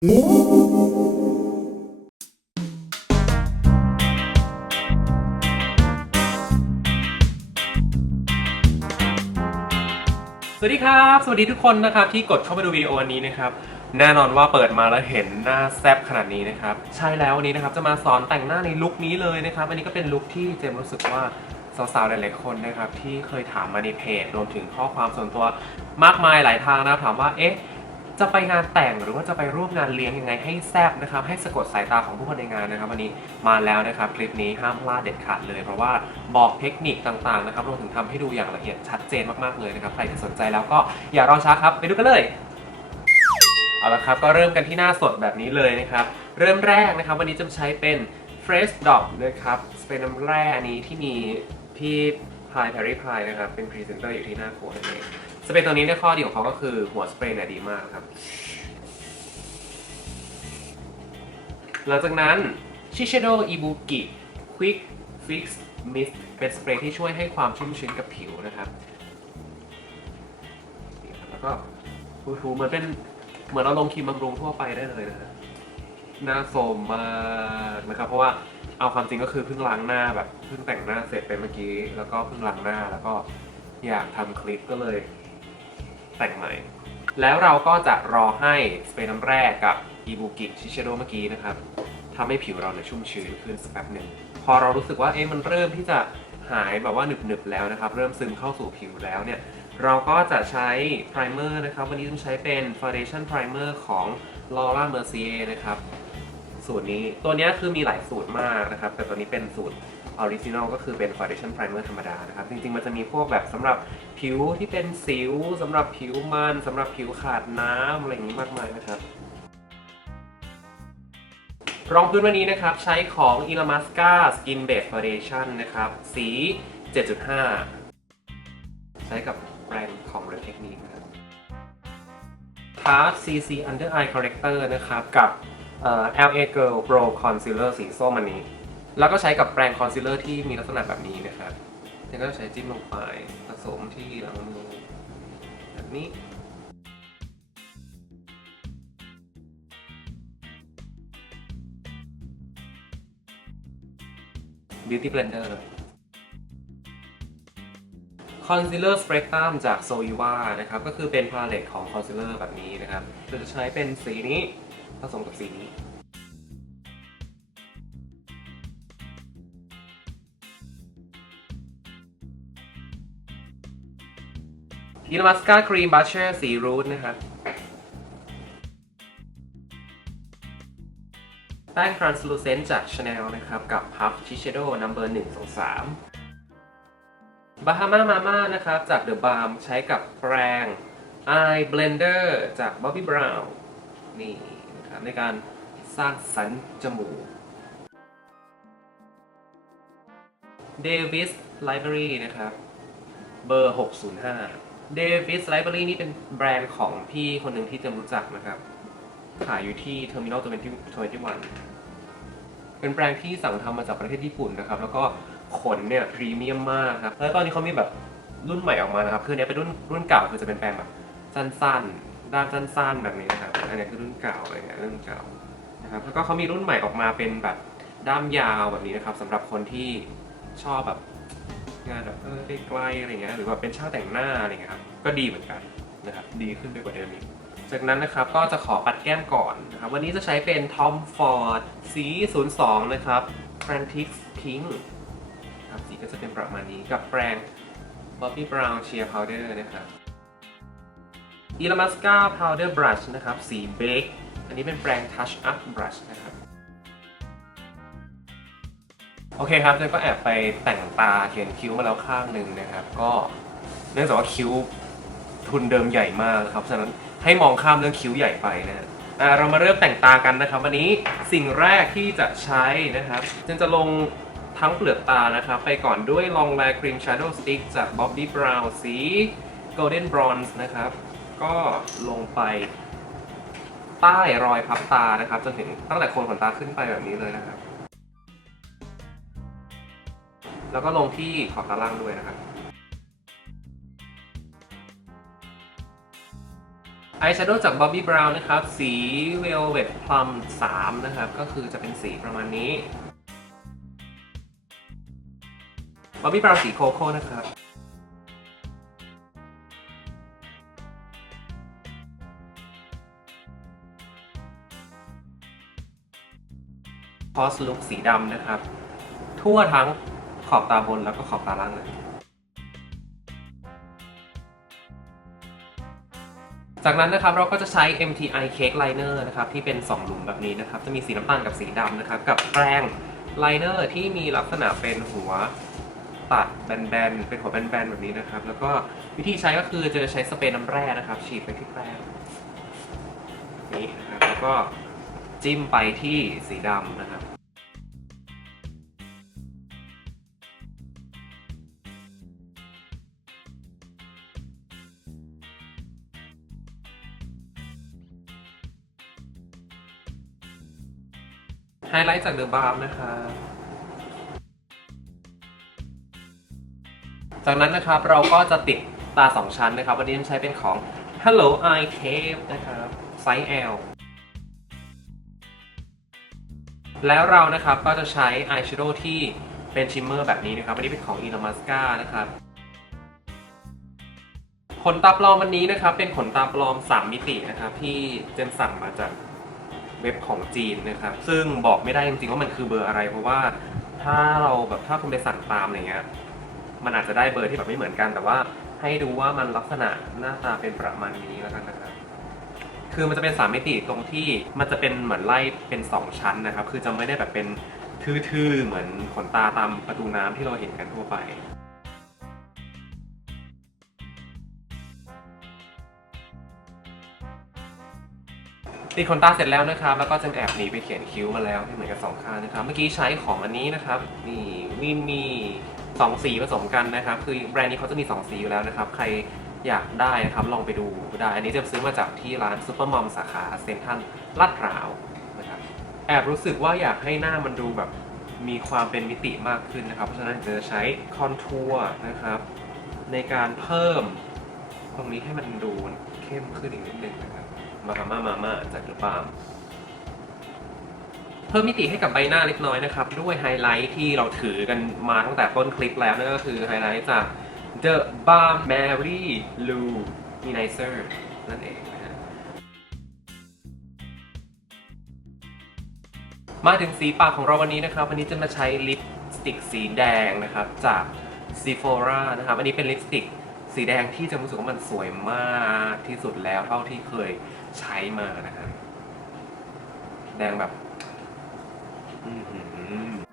สวัสดีครับ สวัสดีทุกคนนะครับที่กดเข้ามาดูวิดีโอวันนี้นะครับ แน่นอนว่าเปิดมาแล้วเห็นหน้าแซบขนาดนี้นะครับ ใช่แล้ววันนี้นะครับจะมาสอนแต่งหน้าในลุคนี้เลยนะครับ อันนี้ก็เป็นลุคที่เจมรู้สึกว่าสาวๆหลายๆคนนะครับที่เคยถามมาในเพจรวมถึงข้อความส่วนตัวมากมายหลายทางนะครับถามว่าเอ๊ะ จะไปงานแต่งหรือว่าจะไปร่วมงานเลี้ยงยังไงให้แซบนะครับ ให้สะกดสายตาของผู้คนในงานนะครับวันนี้มาแล้วนะครับคลิปนี้ห้ามพลาดเด็ดขาดเลย เพราะว่าบอกเทคนิคต่างๆนะครับรวมถึงทำให้ดูอย่างละเอียดชัดเจนมากๆเลยนะครับ ใครที่สนใจแล้วก็อย่ารอช้าครับ ไปดูกันเลยเอาละครับก็เริ่มกันที่หน้าสดแบบนี้เลยนะครับ เริ่มแรกนะครับ วันนี้จะใช้เป็น Fresh Dog นะครับเปรย์น้ำแร่อันนี้ที่มีพี่พายแพรรี่พายนะครับเป็นพรีเซนเตอร์อยู่ที่หน้าโค้ดนั่นเอง สเปรย์ตัวนี้เนี่ยข้อดีของเขาก็คือหัวสเปรย์เนี่ยดีมากครับ หลังจากนั้น Shiseido Ibuki Quick Fix Mist เป็นสเปรย์ที่ช่วยให้ความชุ่มชื้นกับผิวนะครับนี่ครับแล้วก็ถูๆเหมือนเป็นเหมือนเราลงครีมบำรุงทั่วไปได้เลยนะฮะหน้าโสมมากนะครับ เพราะว่าเอาความจริงก็คือเพิ่งล้างหน้าแบบเพิ่งแต่งหน้าเสร็จไปเมื่อกี้ แล้วก็เพิ่งล้างหน้าแล้วก็อยากทำคลิปก็เลย แต่งใหม่ แล้วเราก็จะรอให้สเปรย์น้ำแร่กับอีบูกิชิเชโดเมื่อกี้นะครับทำให้ผิวเราเนี่ยชุ่มชื้นขึ้นสักแป๊บหนึ่งพอเรารู้สึกว่าเอ๊ะมันเริ่มที่จะหายแบบว่าหนึบๆแล้วนะครับ เริ่มซึมเข้าสู่ผิวแล้วเนี่ยเราก็จะใช้ไพรเมอร์นะครับ วันนี้ต้องใช้เป็น Foundation Primer ของ Laura Mercier นะครับ สูตรนี้ตัวนี้คือมีหลายสูตรมากนะครับ แต่ตัวนี้เป็นสูตร ออริจินอลก็คือเป็น Foundation Primer ธรรมดานะครับ จริงๆ มันจะมีพวกแบบสำหรับผิวที่เป็นสิวสำหรับผิวมันสำหรับผิวขาดน้ำอะไรอย่างนี้มากมายนะครับรองพื้นวันนี้นะครับ ใช้ของ Ilamasca Skin Base Foundation นะครับ สี 7.5 ใช้กับแบรนด์ของ Red Technique นะครับ Tarte CC Under Eye Corrector นะครับ กับเอ่อ LA Girl Pro Concealer สีส้มอันนี้ แล้วก็ใช้กับแปรงคอนซีลเลอร์ที่มีลักษณะแบบนี้นะครับแล้วก็ใช้จิ้มลงไปผสมที่หลังมือแบบนี้ Beauty Blender คอนซีลเลอร์สเปกตรัมจากโซย w วานะครับ ก็คือเป็นพาเลตของคอนซีลเลอร์แบบนี้นะครับเราจะใช้เป็นสีนี้ผสมกับสีนี้ อิลมัสกาครีมบัตเชอร์สีรูทนะครับ แป้งทรานสลูเซนต์จากชาแนลนะครับ กับพัฟชิเชโดนัมเบอร์หนึ่งสองสามบาฮามามาม่านะครับ จากเดอะบาร์มใช้กับแปรงไอเบลนเดอร์จากบ๊อบบี้บราวน์นี่นะครับในการสร้างสันจมูกเดวิสไลบรารีนะครับ เบอร์ 605 Davis Library นี่เป็นแบรนด์ของพี่คนหนึ่งที่จมรู้จักนะครับ ขายอยู่ที่ Terminal 20 21เป็นแบรนด์ที่สั่งทำมาจากประเทศญี่ปุ่นนะครับ แล้วก็ขนเนี่ยพรีเมียมมากครับ แล้วตอนนี้เขามีแบบรุ่นใหม่ออกมานะครับ คือเนี้ยเป็นรุ่นรุ่นเก่าคือจะเป็นแปรงแบบสั้นๆ ด้านสั้นๆแบบนี้นะครับ อันนี้คือรุ่นเก่าอะไรเงี้ยรุ่นเก่านะครับ แล้วก็เขามีรุ่นใหม่ออกมาเป็นแบบด้ามยาวแบบนี้นะครับสำหรับคนที่ชอบแบบ งานแบบเออใกล้ๆอะไรเงี้ยหรือว่าเป็นช่างแต่งหน้าอะไรเงี้ยครับก็ดีเหมือนกันนะครับดีขึ้นไปกว่าเดิมอีกจากนั้นนะครับก็จะขอปัดแก้มก่อนนะครับวันนี้จะใช้เป็น Tom Ford สี 02 นะครับ Frantic Pink ครับสีก็จะเป็นประมาณนี้กับแปรง Bobbi Brown Sheer Powder นะครับ e l a m a s c a Powder Brush นะครับ สี Bake อันนี้เป็นแปรง Touch Up Brush นะครับ โอเคครับเจนก็แอบไปแต่งตาเขียนคิ้วมาแล้วข้างหนึ่งนะครับ ก็เนื่องจากว่าคิ้วทุนเดิมใหญ่มากนะครับฉะนั้นให้มองข้ามเรื่องคิ้วใหญ่ไปนะฮะอ่าเรามาเริ่มแต่งตากันนะครับ วันนี้สิ่งแรกที่จะใช้นะครับเจนจะลงทั้งเปลือกตานะครับ ไปก่อนด้วย Long Wear Cream Shadow Stick จาก Bobbi Brown สี Golden Bronze นะครับ ก็ลงไปใต้รอยพับตานะครับ จนถึงตั้งแต่โคนขนตาขึ้นไปแบบนี้เลยนะครับ แล้วก็ลงที่ขอบตาล่างด้วยนะครับอายแชโดว์จาก Bobbi Brown นะครับ สี Velvet Plum 3 นะครับ ก็คือจะเป็นสีประมาณนี้ Bobbi Brown สีโคโค่นะครับพอสลุกสีดำนะครับ ทั่วทั้ง ขอบตาบนแล้วก็ขอบตาล่างเลย จากนั้นนะครับเราก็จะใช้ MTI Cake Liner นะครับที่เป็น 2 หลุมแบบนี้นะครับ จะมีสีน้ำตาลกับสีดำนะครับ กับแปรงไลเนอร์ที่มีลักษณะเป็นหัวตัดแบนๆ เป็นหัวแบนๆ แบบนี้นะครับ แล้วก็วิธีใช้ก็คือจะใช้สเปรย์น้ำแร่นะครับ ฉีดไปที่แปรงนี่นะครับ แล้วก็จิ้มไปที่สีดำนะครับ ไฮไลท์จากเดอะบาร์นะครับจากนั้นนะครับเราก็จะติดตา2ชั้นนะครับ วันนี้ใช้เป็นของ Hello Eye Cave นะครับ ไซส์ L แล้วเรานะครับก็จะใช้อายแชโดว์ที่เป็นชิมเมอร์แบบนี้นะครับอันนี้เป็นของ e l a m a s c a นะครับ ขนตาปลอมวันนี้นะครับ เป็นขนตาปลอม 3 มิตินะครับ ที่เจนสั่งมาจาก เว็บของจีนนะครับ ซึ่งบอกไม่ได้จริงๆว่ามันคือเบอร์อะไร เพราะว่าถ้าเราแบบถ้าคุณไปสั่งตามอะไรเงี้ย มันอาจจะได้เบอร์ที่แบบไม่เหมือนกัน แต่ว่าให้ดูว่ามันลักษณะหน้าตาเป็นประมาณนี้แล้วกันนะครับ คือมันจะเป็นสามมิติตรงที่มันจะเป็นเหมือนไล่เป็นสองชั้นนะครับ คือจะไม่ได้แบบเป็นทื่อๆเหมือนขนตาตามประตูน้ำที่เราเห็นกันทั่วไป ติดขนตาเสร็จแล้วนะครับ แล้วก็จะแอบหนีไปเขียนคิ้วมาแล้วที่เหมือนกับสองข้างนะครับ เมื่อกี้ใช้ของอันนี้นะครับ นี่วินมีสองสีผสมกันนะครับ คือแบรนด์นี้เขาจะมีสองสีอยู่แล้วนะครับ ใครอยากได้นะครับ ลองไปดูได้ อันนี้จะซื้อมาจากที่ร้านซูเปอร์มอมสาขาเซ็นทรัลลาดพร้าวนะครับ แอบรู้สึกว่าอยากให้หน้ามันดูแบบมีความเป็นมิติมากขึ้นนะครับ เพราะฉะนั้นจะใช้คอนทัวร์นะครับในการเพิ่ม ตรงนี้ให้มันดูเข้มขึ้นอีกนิดนึงนะครับ มาฮาม่ามาม่าจากเดอะบาร์มเพิ่มมิติให้กับใบหน้าเล็กน้อยนะครับ ด้วยไฮไลท์ที่เราถือกันมาตั้งแต่ต้นคลิปแล้วนั่นก็คือไฮไลท์จาก The Balm Mary Lou Minizer นั่นเองนะฮะมาถึงสีปากของเราวันนี้นะครับ วันนี้จะมาใช้ลิปสติกสีแดงนะครับจาก Sephora นะครับ อันนี้เป็นลิปสติก สีแดงที่จะรู้สึกว่ามันสวยมากที่สุดแล้วเท่าที่เคยใช้มานะครับแดงแบบ อืม